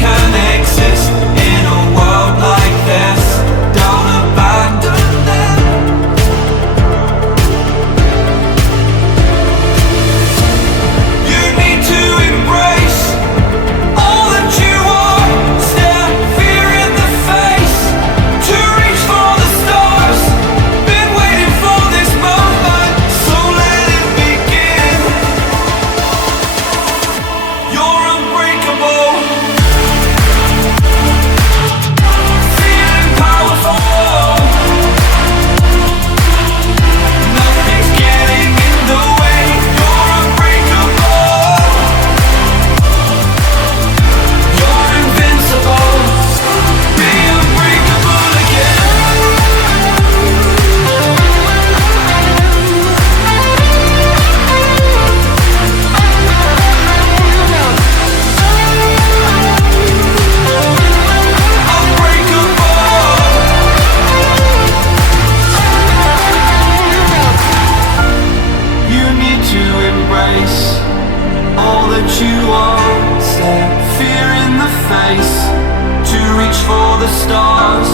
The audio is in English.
can exist in a world like this. Don't abandon them. You need to embrace all that you are. Stare fear in the face to reach for the stars. Been waiting for this moment, so let it begin. You're unbreakable, feeling powerful. Nothing's getting in the way. You're unbreakable. You're invincible. Be unbreakable again. You need to embrace all that you are. Stare fear in the face to reach for the stars.